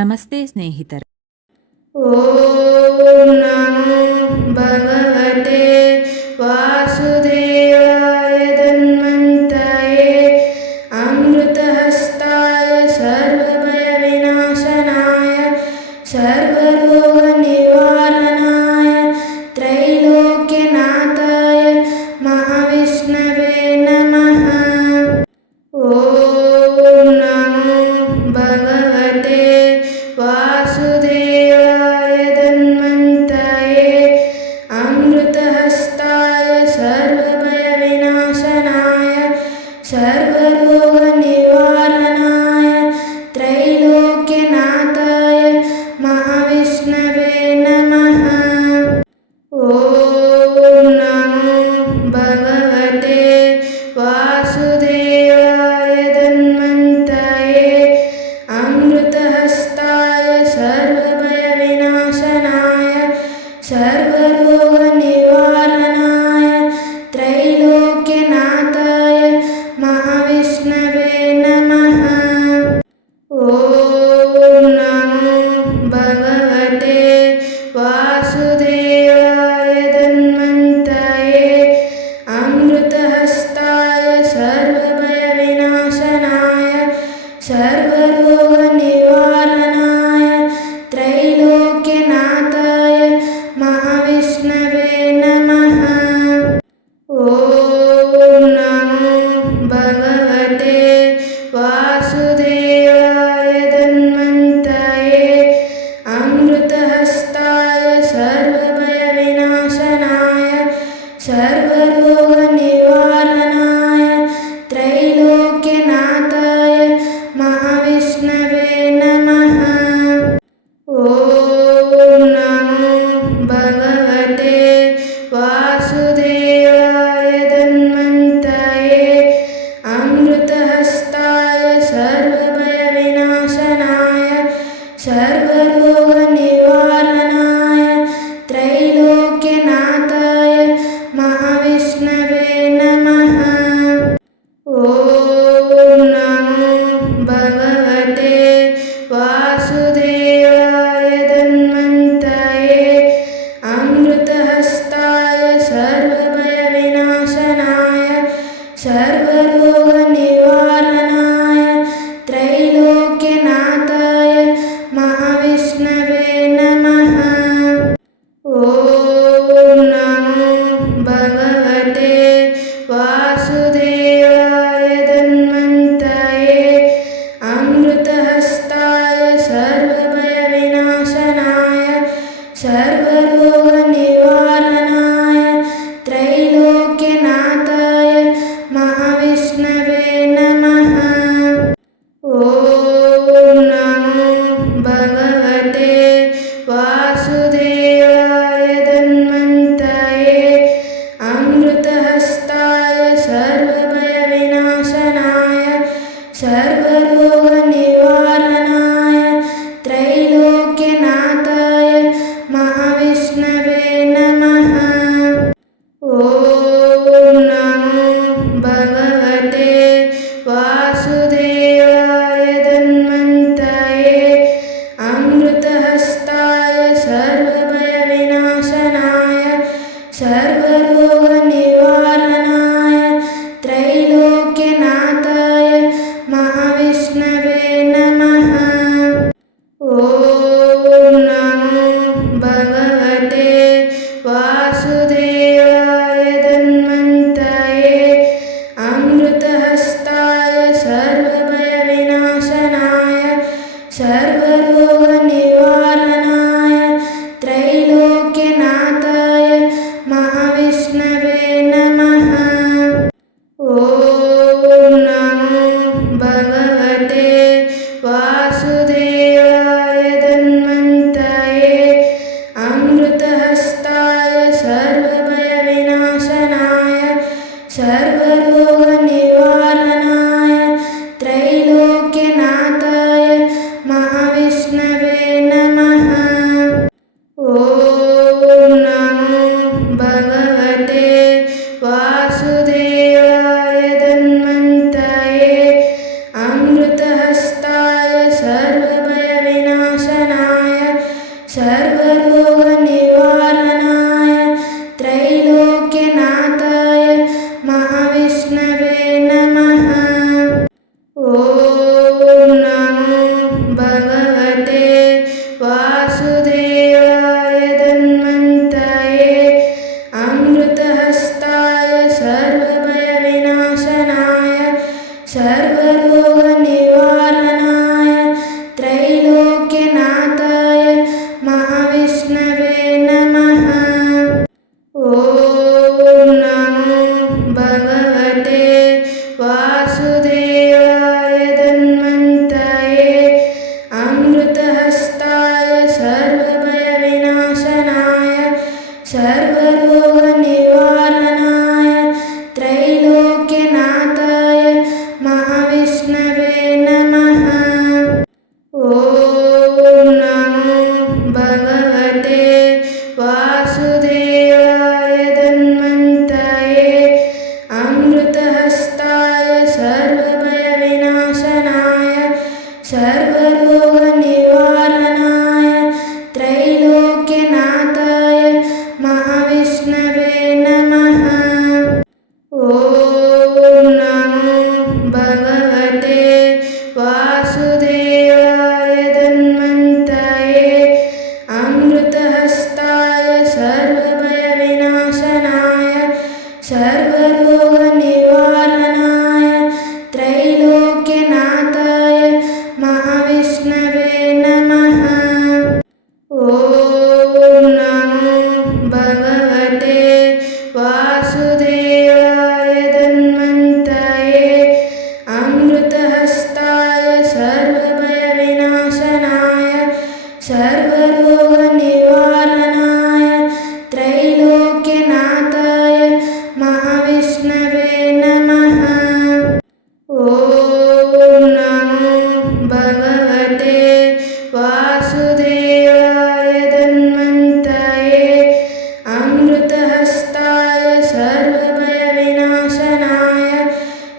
ನಮಸ್ತೆ ಸ್ನೇಹಿತರೆ. ಓಂ ನಮೋ ಭಗವತೆ ವಾಸುದೇವಾಯ ಧನ್ವಂತಯೇ ಅಮೃತಹಸ್ತಾಯ ಸರ್ವಭಯ ವಿನಾಶನಾಯ ಸರ್ವರೋಗ ನಿವಾರಣಾಯ ತ್ರೈಲೋಕ್ಯನಾಥಾಯ ಮಹಾವಿಷ್ಣವೇ ನಮಃ. ಓಂ ನಮೋ ಭಗವತೆ ವಾಸುದೇವಾಯ ಧನ್ವಂತಯೇ ಅಮೃತಹಸ್ತಾಯ ಸರ್ವಭಯ ವಿನಾಶನಾಯ ಸರ್ವರೋಗ ನಿವಾರಣಾಯ ತ್ರೈಲೋಕ್ಯನಾಥಾಯ ಮಹಾವಿಷ್ಣವೇ ನಮಃ. ಓಂ ನಮೋ ಭಗವತೆ ವಾಸುದೇವಾಯ ಧನ್ವಂತಯೇ ಅಮೃತಹಸ್ತಾಯ ಸರ್ವಭಯ ವಿನಾಶನಾಯ ಸರ್ವರೋಗ ನಿವಾರಣಾಯ ತ್ರೈಲೋಕ್ಯನಾಥಾಯ ಮಹಾವಿಷ್ಣವೇ ನಮಃ. ಓಂ ನಮೋ ಭಗವತೆ ವಾಸುದೇವಾಯ ಧನ್ವಂತಯೇ ಅಮೃತಹಸ್ತಾಯ ಸರ್ವಭಯ ವಿನಾಶನಾಯ ಸರ್ವರೋಗ ನಿವಾರಣಾಯ ತ್ರೈಲೋಕ್ಯನಾಥಾಯ ಮಹಾವಿಷ್ಣವೇ ನಮಃ. ಓಂ ನಮೋ ಭಗವತೆ ವಾಸುದೇವಾಯ ಧನ್ವಂತಯೇ ಅಮೃತಹಸ್ತಾಯ ಸರ್ವಭಯ ವಿನಾಶನಾಯ ಸರ್ವರೋಗ ನಿವಾರಣಾಯ ತ್ರೈಲೋಕ್ಯನಾಥಾಯ ಮಹಾವಿಷ್ಣವೇ ನಮಃ. ಓಂ ನಮೋ ಭಗವತೆ ವಾಸುದೇವಾಯ ಧನ್ವಂತಯೇ ಅಮೃತಹಸ್ತಾಯ ಸರ್ವಭಯ ವಿನಾಶನಾಯ ಸರ್ವರೋಗ ನಿವಾರಣಾಯ ತ್ರೈಲೋಕ್ಯನಾಥಾಯ ಮಹಾವಿಷ್ಣವೇ ನಮಃ. ಓಂ ನಮೋ ಭಗವತೆ ವಾಸುದೇವಾಯ ಧನ್ವಂತಯೇ ಅಮೃತಹಸ್ತಾಯ ಸರ್ವಭಯ ವಿನಾಶನಾಯ ಸರ್ವರೋಗ ನಿವಾರಣಾಯ ತ್ರೈಲೋಕ್ಯನಾಥಾಯ ಮಹಾವಿಷ್ಣವೇ ನಮಃ. ಓಂ ನಮೋ ಭಗವತೆ ವಾಸುದೇವಾಯ ಧನ್ವಂತಯೇ ಅಮೃತಹಸ್ತಾಯ ಸರ್ವಭಯ ವಿನಾಶನಾಯ ಸರ್ವರೋಗ ನಿವಾರಣಾಯ ತ್ರೈಲೋಕ್ಯನಾಥಾಯ ಮಹಾವಿಷ್ಣವೇ ನಮಃ. ಓಂ ನಮೋ ಭಗವತೆ ವಾಸುದೇವಾಯ ಧನ್ವಂತಯೇ ಅಮೃತಹಸ್ತಾಯ ಸರ್ವಭಯ ವಿನಾಶನಾಯ ಸರ್ವರೋಗ ನಿವಾರಣಾಯ ತ್ರೈಲೋಕ್ಯನಾಥಾಯ ಮಹಾವಿಷ್ಣವೇ ನಮಃ. ಓಂ ನಮೋ ಭಗವತೆ ವಾಸುದೇವಾಯ ಧನ್ವಂತಯೇ ಅಮೃತಹಸ್ತಾಯ ಸರ್ವಭಯ ವಿನಾಶನಾಯ ಸರ್ವರೋಗ ನಿವಾರಣಾಯ ತ್ರೈಲೋಕ್ಯನಾಥಾಯ ಮಹಾವಿಷ್ಣವೇ ನಮಃ. ಓಂ ನಮೋ ಭಗವತೆ ವಾಸುದೇವಾಯ ಧನ್ವಂತಯೇ ಅಮೃತಹಸ್ತಾಯ ಸರ್ವಭಯ ವಿನಾಶನಾಯ ಸರ್ವರೋಗ ನಿವಾರಣಾಯ ತ್ರೈಲೋಕ್ಯನಾಥಾಯ ಮಹಾವಿಷ್ಣವೇ ನಮಃ. ಓಂ ನಮೋ ಭಗವತೆ ವಾಸುದೇವಾಯ ಧನ್ವಂತಯೇ ಅಮೃತಹಸ್ತಾಯ ಸರ್ವಭಯ ವಿನಾಶನಾಯ ಸರ್ವರೋಗ ನಿವಾರಣಾಯ ತ್ರೈಲೋಕ್ಯನಾಥಾಯ ಮಹಾವಿಷ್ಣವೇ ನಮಃ. ಓಂ ನಮೋ ಭಗವತೆ ವಾಸುದೇವಾಯ ಧನ್ವಂತಯೇ ಅಮೃತಹಸ್ತಾಯ ಸರ್ವಭಯ ವಿನಾಶನಾಯ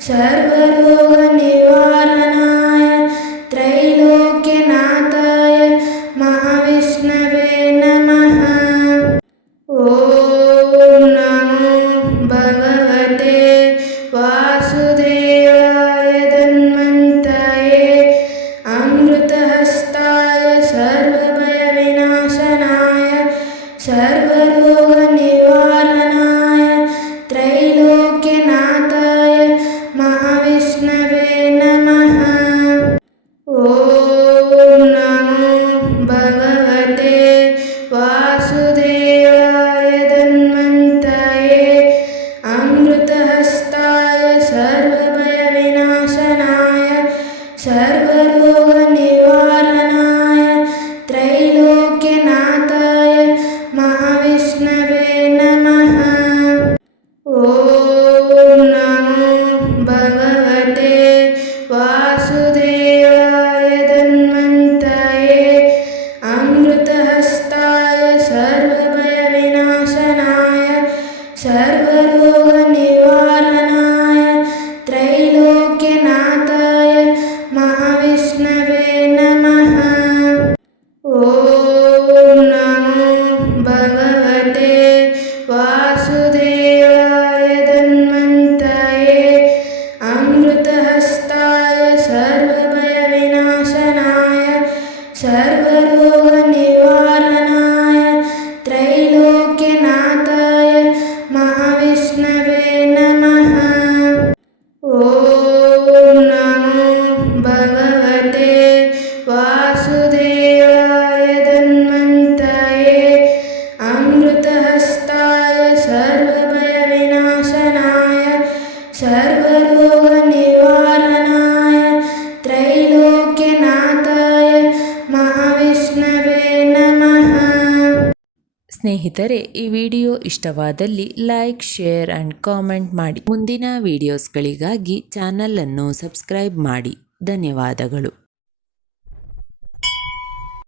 सर्वरोगनिवारणाय त्रैलोक्यनाथाय महाविष्णवे नमः। ॐ नमो भगवते वासुदेवाय धन्वन्तये अमृतहस्ताय सर्वभयविनाशनाय सर्वरोगनिवारणाय त्रैलोक्यनाथाय महाविष्णवे नमः। ॐ नमो भगवते वासुदेवाय धन्वन्तये अमृतहस्ताय सर्वभयविनाशनाय सर्वरोगनिवारणाय त्रैलोक्यनाथाय महाविष्णवे नमः। ॐ नमो भगवते वासुदेवाय धन्वन्तये अमृतहस्ताय सर्वभयविनाशनाय सर्वरोगनिवारणाय त्रैलोक्यनाथाय महाविष्णवे नमः। ॐ नमो भगवते वासुदेवाय धन्वन्तये अमृतहस्ताय सर्वभयविनाशनाय सर्वरोगनिवारणाय त्रैलोक्यनाथाय महाविष्णवे नमः। ॐ नमो भगवते वासुदेवाय धन्वन्तये अमृतहस्ताय सर्वभयविनाशनाय सर्वरोगनिवारणाय त्रैलोक्यनाथाय महाविष्णवे नमः। ಸ್ನೇಹಿತರೆ, ಈ ವಿಡಿಯೋ ಇಷ್ಟವಾದಲ್ಲಿ ಲೈಕ್, ಶೇರ್ ಆ್ಯಂಡ್ ಕಾಮೆಂಟ್ ಮಾಡಿ. ಮುಂದಿನ ವಿಡಿಯೋಸ್ಗಳಿಗಾಗಿ ಚಾನಲನ್ನು ಸಬ್ಸ್ಕ್ರೈಬ್ ಮಾಡಿ. ಧನ್ಯವಾದಗಳು.